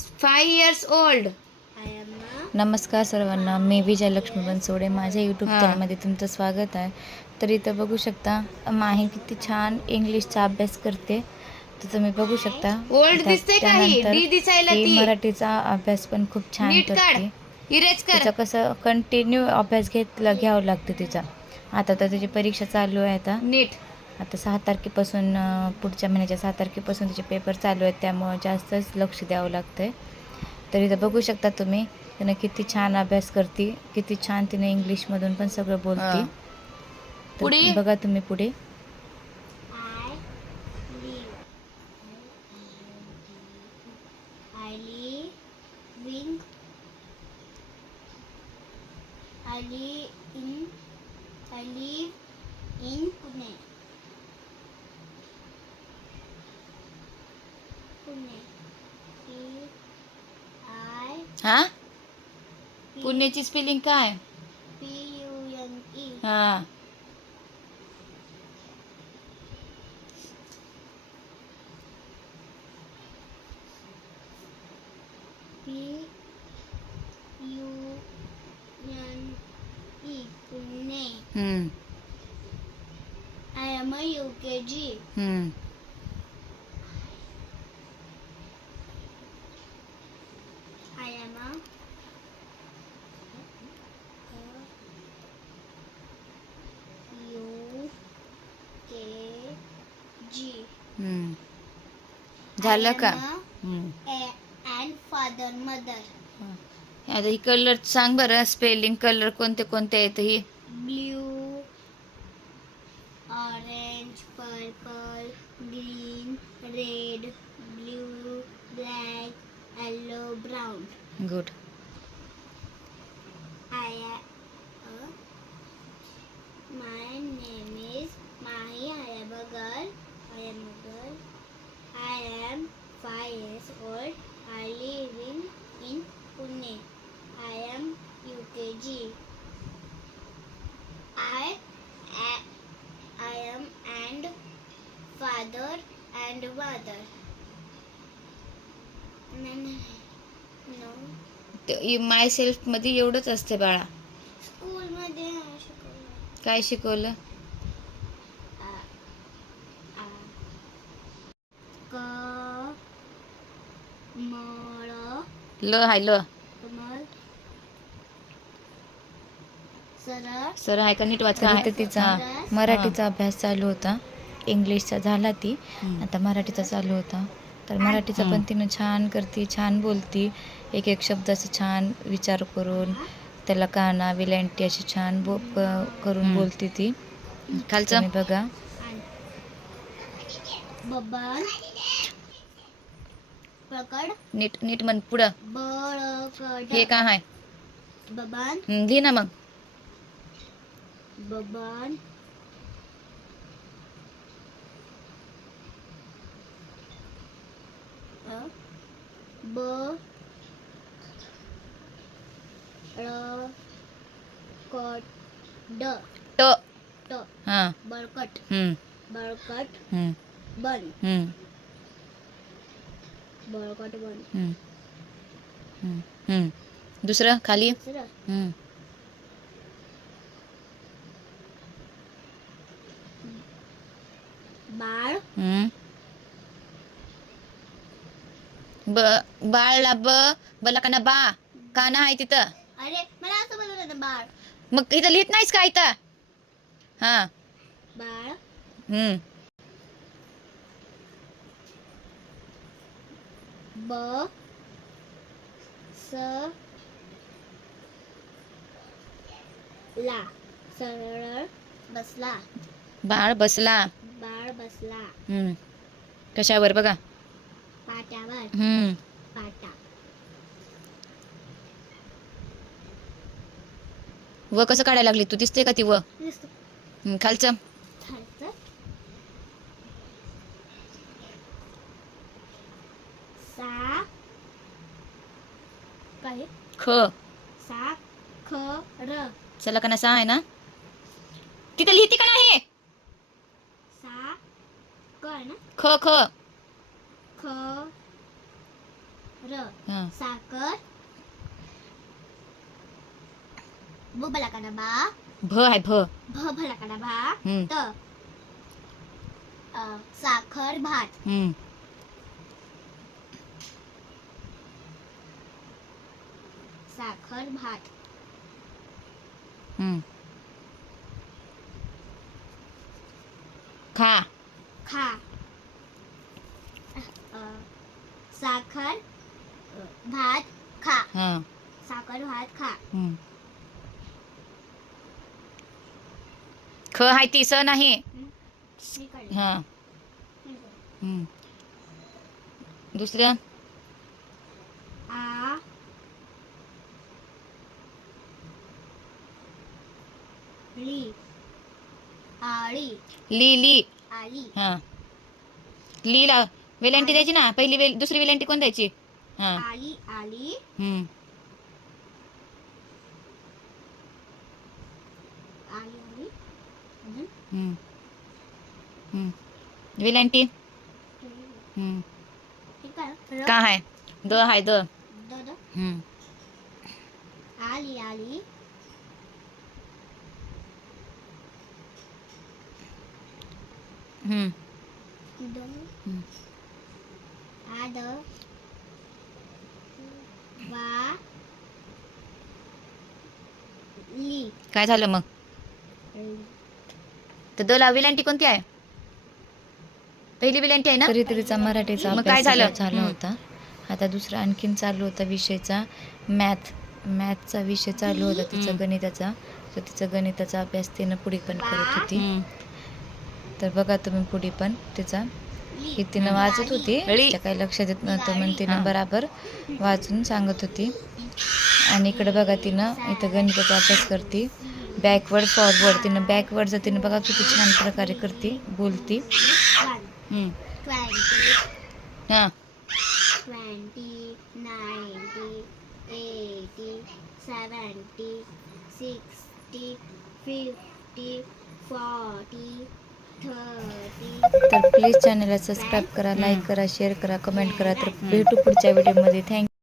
five years old. I am a नमस्कार सर्वांना मी विजयलक्ष्मी बनसोडे. माझ्या यूट्यूब. चॅनलमध्ये तुमचं स्वागत आहे. तर इथं बघू शकता माही किती छान इंग्लिशचा अभ्यास करते. तर तुम्ही बघू शकता Old त्या- दिसते का? त्यानंतर डी दिसायला ती. मराठीचा अभ्यास पण खूप छान करते. इरेज कर. तिचं कसं कंटिन्यू अभ्यास घेतला घ्यावं लागतं तिचा. आता तर त्याची परीक्षा चालू आहे आता. नीट. आता सहा तारखेपासून पुढच्या महिन्याच्या सहा तारखेपासून तिचे पेपर चालू आहेत त्यामुळं जास्तच लक्ष द्यावं लागतं आहे तर इथं बघू शकता तुम्ही तिने किती छान अभ्यास करते किती छान तिने इंग्लिशमधून पण सगळं बोलते. पुढे? बघा तुम्ही पुढे I live. I living. I live in. I live in Pune. Pune. P I हा पुण्याची स्पेलिंग काय P U N E. हा P U N E Pune. हम्म I am a UKG. हम्म I am a UKG. हम्म झालं का? आता ही कलर सांग बर स्पेलिंग कलर कोणते कोणते आहेत ही? Blue orange purple green red blue black yellow brown good my name is Mahi I a I a I am five years old. I live in in Pune. I am UKG. I a- I am and father and mother. No, no, no. My सेल्फमध्ये एवढंच असते बाळा स्कूलमध्ये नाही शिकवलं काय शिकवलं ल हाय ल. सर आहे का नीट वाच तर काय इथं तिचा हा. मराठीचा अभ्यास चालू होता. इंग्लिशचा झाला ती. आता मराठीचा चालू होता. तर मराठीचा पण तिनं छान करते छान बोलती. एक एक शब्द असं छान विचार करून त्याला काना विलँटी अशी छान बो करून. बोलते ती. खालचं. बघा. पकड। नीट नीट म्हण पुढं. बळकड हे काय आहे बबन। हम्म, लिही ना मग. बबन। अ, ब ळ कट ड। ट. ट. हा. बळकट। हम्म. बळकट। हम्म. बन हम्म. बळकट बन. हम्म. हम्म, हम्म. दुसरं खाली? दुसरं? हम्म. बाळ? हम्म. ब बाळला ब बला काना बा काना आहे तिथं. अरे मला असं बोलवलं ना बाळ. मग इथं लिहित नाहीस का इथं? हा. बाळ? हम्म. ब स ला. सरळ बसला. बाळ बसला. बाळ बसला. हम्म. कशावर बघा. पाट्यावर हम्म. पाटा. व कसं काढायला लागली? तू दिसते का ती व? हम्म, खालचं. सा काय ख। सा ख र चला का नसा आहे ना? तिथे लिहिते का नाही? सा क आहे ना ख ख. ख र हा. साखर। ब भलाकडा बा। भ आहे भ. भ भलाकडा भा हम्म. त अ, साखर भात। हम्म. साखर भात हम्म. खा खा अ, साखर अ, भात खा हा साखर भात खा हम्म. ख आहे ती स नाही. हा. हम्म. दुसरं ली. आळी. ली ली. आली हा. लीला वेलांटी द्यायची ना? पहिली वेल दुसरी वेलांटी कोण द्यायची? हा. आली आली हम्म. अजून हम्म. हम्म. वेलांटी. हम्म. ठीक आहे का आहे द आहे द. The the? हम्म. आली आली हम्म. द हम्म. आद वा ली काय झालं मग तर द ला वेलांटी कोणती आहे पहिली वेलांटी आहे ना तरी तरीचा मराठीचा मग काय झालं? झाला. होता आता दुसरा आणखीन चालू होता विषयचा मॅथ मॅथचा विषय चालू होता तिचा. गणिताचा तर तिचा गणिताचा अभ्यास तिनं पुढे पण करत होती. तर बघा तुम्ही पुढे पण तिचा. ही तिनं वाचत होती. काही लक्षात येत नव्हतं म्हणून. तिनं बराबर वाचून सांगत होती. आणि इकडे बघा तिनं इथं गणिताचा अभ्यास करते. बॅकवर्ड फॉरवर्ड तिनं बॅकवर्डचं तिनं बघा किती छान प्रकारे करते बोलती. हा. Twenty ninety eighty seventy sixty fifty forty तर प्लीज चॅनलला सबस्क्राईब करा लाईक करा शेअर करा कमेंट करा. तर भेटू पुढच्या व्हिडिओमध्ये थँक्यू